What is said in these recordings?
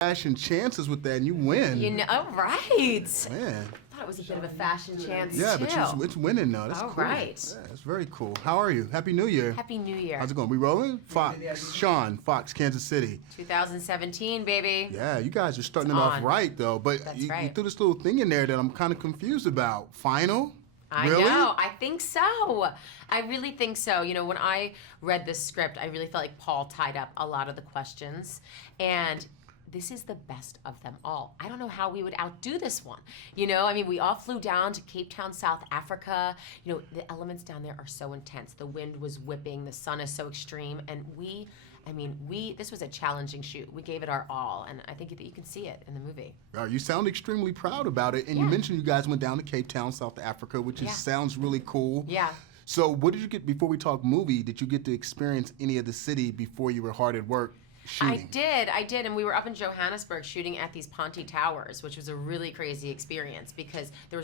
fashion chances with that, and you win. You know, right? Man. I thought it was a bit of a fashion chance, Yeah, too. but it's winning, though. That's All cool. right. Yeah, that's very cool. How are you? Happy New Year. Happy New Year. How's it going? We rolling? Fox. Sean, Fox, Kansas City. 2017, baby. Yeah, you guys are starting It's it on. off right, though. But That's you right. threw this little thing in there that I'm kind of confused about. Final? I Really? know. I think so. I really think so. You know, when I read this script, I really felt like Paul tied up a lot of the questions. And this is the best of them all. I don't know how we would outdo this one. You know, I mean, we all flew down to Cape Town, South Africa. You know, the elements down there are so intense. The wind was whipping, the sun is so extreme, and this was a challenging shoot. We gave it our all, and I think that you can see it in the movie. You sound extremely proud about it. And you Yeah. mentioned you guys went down to Cape Town, South Africa, which Yeah. sounds really cool. Yeah. So what did you get, before we talk movie, did you get to experience any of the city before you were hard at work shooting? I did, and we were up in Johannesburg shooting at these Ponte Towers, which was a really crazy experience because there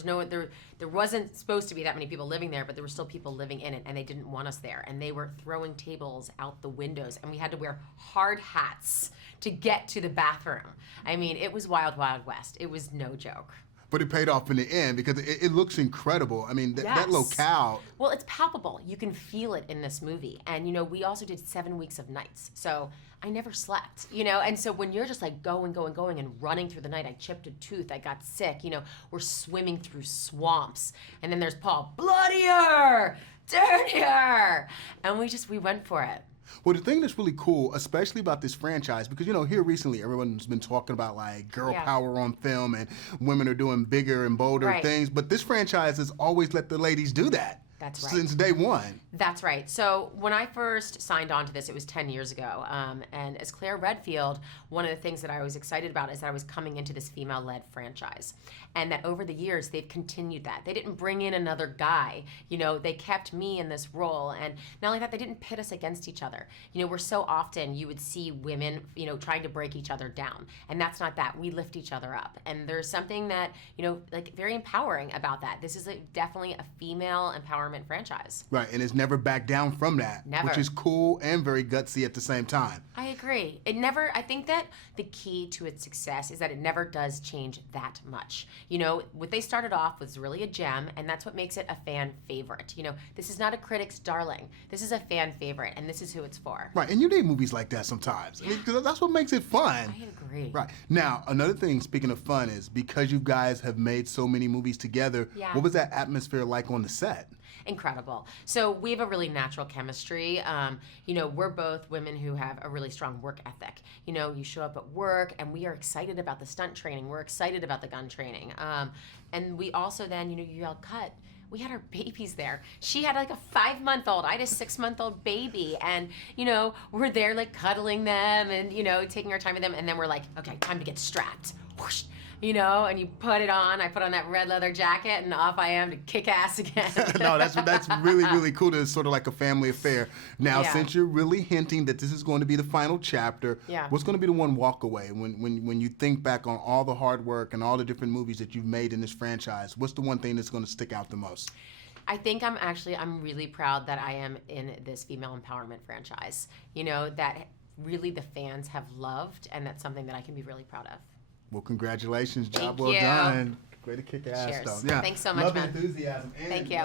wasn't supposed to be that many people living there, but there were still people living in it, and they didn't want us there, and they were throwing tables out the windows, and we had to wear hard hats to get to the bathroom. I mean, it was wild, wild west. It was no joke. But it paid off in the end because it looks incredible. I mean, that Yes. locale. Well, it's palpable. You can feel it in this movie. And, you know, we also did 7 weeks of nights. So I never slept, you know? And so when you're just like going and running through the night, I chipped a tooth, I got sick, you know, we're swimming through swamps. And then there's Paul, bloodier, dirtier. And we went for it. Well, the thing that's really cool, especially about this franchise, because, you know, here recently, everyone's been talking about, like, girl Yeah. power on film and women are doing bigger and bolder Right. things. But this franchise has always let the ladies do that. That's right. Since day one. That's right. So when I first signed on to this, it was 10 years ago. And as Claire Redfield, one of the things that I was excited about is that I was coming into this female-led franchise. And that over the years, they've continued that. They didn't bring in another guy. You know, they kept me in this role. And not only that, they didn't pit us against each other. You know, we're so often, you would see women, you know, trying to break each other down. And that's not that. We lift each other up. And there's something that, you know, like very empowering about that. This is definitely a female empowerment franchise. Right, and it's never backed down from that. Never. Which is cool and very gutsy at the same time. I agree. I think that the key to its success is that it never does change that much. You know, what they started off was really a gem, and that's what makes it a fan favorite. You know, this is not a critic's darling. This is a fan favorite, and this is who it's for. Right, and you need movies like that sometimes. I mean, 'cause that's what makes it fun. I agree. Right. Now, another thing, speaking of fun, is because you guys have made so many movies together, Yeah. what was that atmosphere like on the set? Incredible. So we have a really natural chemistry. You know, we're both women who have a really strong work ethic. You know, you show up at work and we are excited about the stunt training. We're excited about the gun training. And we also then, you know, you yell cut. We had our babies there. She had like a 5-month-old. I had a 6-month-old baby. And, you know, we're there like cuddling them and, you know, taking our time with them. And then we're like, okay, time to get strapped. Whoosh. You know, and you put it on. I put on that red leather jacket, and off I am to kick ass again. No, that's really, really cool. It's sort of like a family affair. Now, Yeah. since you're really hinting that this is going to be the final chapter, Yeah. what's going to be the one walkaway when you think back on all the hard work and all the different movies that you've made in this franchise? What's the one thing that's going to stick out the most? I think I'm really proud that I am in this female empowerment franchise. You know, that really the fans have loved, and that's something that I can be really proud of. Well, congratulations. Job Thank well you. done. Way to kick ass, Cheers. though. Yeah. Thanks so much, Love man. enthusiasm. Thank you.